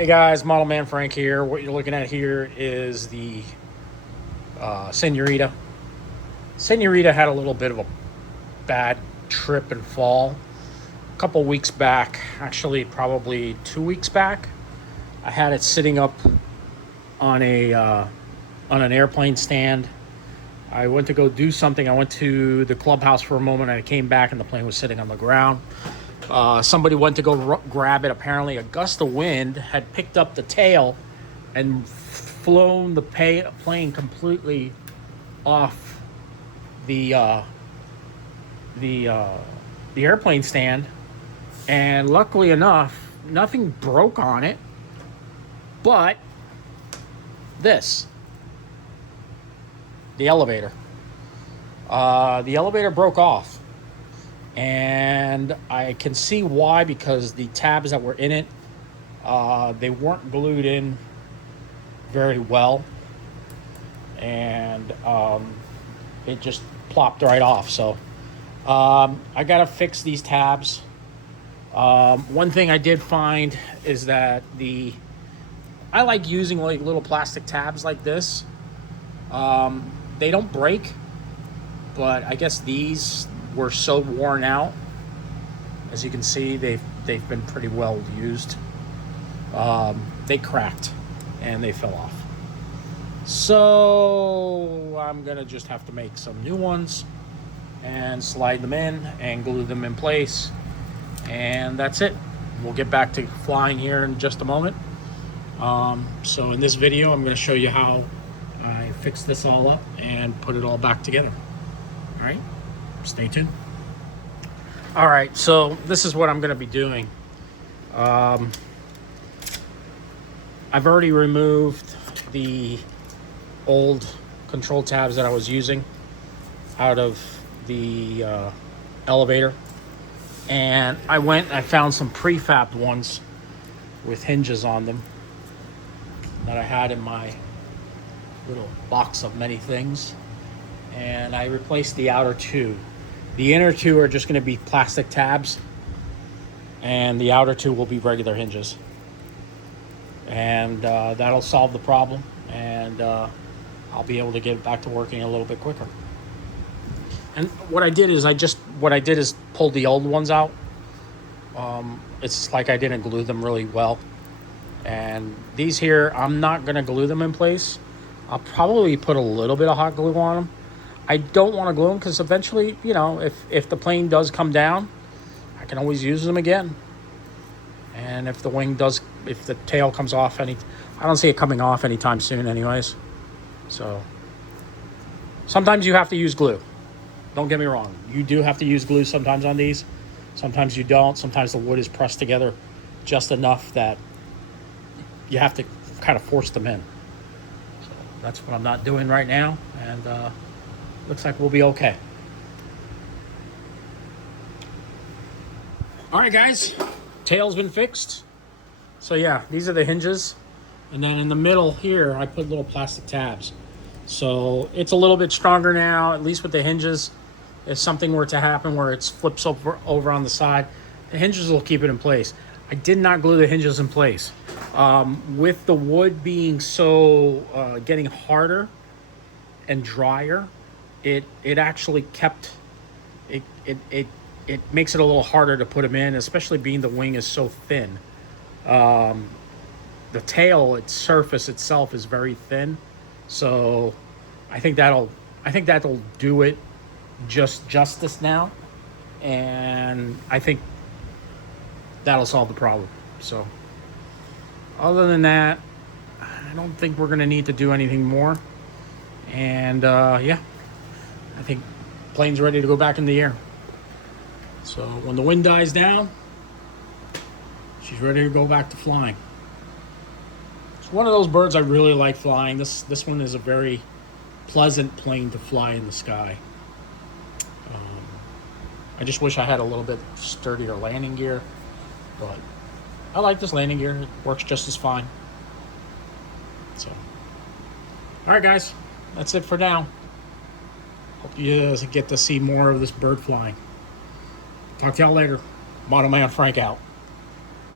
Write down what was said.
Hey guys, Model Man Frank here. What you're looking at here is the Senorita. Senorita had a little bit of a bad trip and fall a couple weeks back. Actually, probably 2 weeks back. I had it sitting up on an airplane stand. I went to go do something. I went to the clubhouse for a moment, and I came back, and the plane was sitting on the ground. Somebody went to go grab it. Apparently, a gust of wind had picked up the tail and flown the plane completely off the airplane stand. And luckily enough, nothing broke on it. But the elevator. The elevator broke off. And I can see why, because the tabs that were in it, they weren't glued in very well. And it just plopped right off. So I got to fix these tabs. One thing I did find is that I like using like little plastic tabs like this. They don't break, but I guess these were so worn out. As you can see, they've been pretty well used. They cracked and they fell off. So I'm gonna just have to make some new ones and slide them in and glue them in place. And that's it. We'll get back to flying here in just a moment. So in this video, I'm gonna show you how I fix this all up and put it all back together. All right, stay tuned. All right, so this is what I'm gonna be doing. I've already removed the old control tabs that I was using out of the elevator. And I went and I found some prefabbed ones with hinges on them that I had in my little box of many things. And I replaced the outer two. The inner two are just going to be plastic tabs, and the outer two will be regular hinges. And that'll solve the problem, and I'll be able to get it back to working a little bit quicker. And what I did is pull the old ones out. It's like I didn't glue them really well. And these here, I'm not going to glue them in place. I'll probably put a little bit of hot glue on them. I don't want to glue them because eventually, you know, if the plane does come down, I can always use them again. And if the tail comes off I don't see it coming off anytime soon anyways. So sometimes you have to use glue. Don't get me wrong. You do have to use glue sometimes on these. Sometimes you don't. Sometimes the wood is pressed together just enough that you have to kind of force them in. So that's what I'm not doing right now. And looks like we'll be okay. All right, guys. Tail's been fixed. So yeah, these are the hinges. And then in the middle here, I put little plastic tabs. So it's a little bit stronger now, at least with the hinges. If something were to happen where it flips over on the side, the hinges will keep it in place. I did not glue the hinges in place. With the wood being so getting harder and drier, it actually kept it makes it a little harder to put them in, especially being the wing is so thin. The tail, its surface itself is very thin, so I think that'll do it justice now, and I think that'll solve the problem. So other than that, I don't think we're gonna need to do anything more. And yeah, I think plane's ready to go back in the air. So when the wind dies down, she's ready to go back to flying. It's one of those birds I really like flying. This one is a very pleasant plane to fly in the sky. I just wish I had a little bit sturdier landing gear, but I like this landing gear. It works just as fine. So, all right, guys, that's it for now. Hope you get to see more of this bird flying. Talk to y'all later. Model Man Frank out.